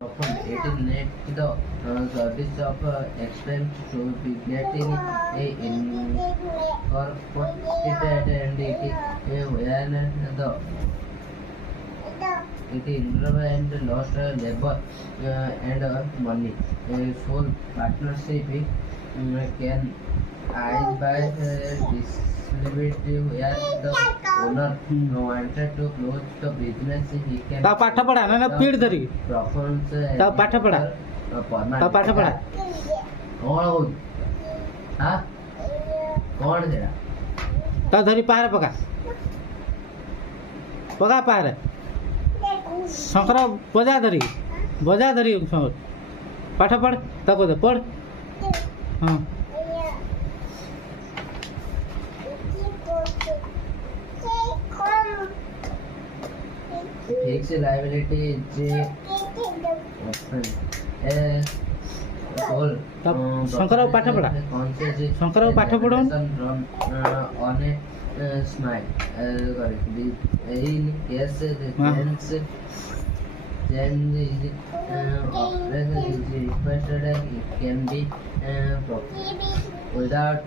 Often it is net the service of expense to be getting a incorporated and it is when the it is involved and lost labor and money. A full partnership can aid by distributive where the owner wanted to close the business he can ତା ପାଠ ପଢା ନା ନା PID ଧରିକି performs ତା ପାଠ ପଢା ତା ପାଠ ପଢା କଣ ହଉଛି ହଁ କଣ ସେଟା ତା ଧରି ପାହାରେ ପକା ପକା ପାହାରେ ଶଙ୍କର ବଜା ଧରିକି ଶଙ୍କର ପାଠ ପଢ ତାକୁ ଦେ ପଢ ହଁ fixed liability is often a whole ତା ଶଙ୍କର ପାଠ ପଢା ଶଙ୍କର ପାଠ ପଢଉନ on a smile in case the change is operation is requested it can be without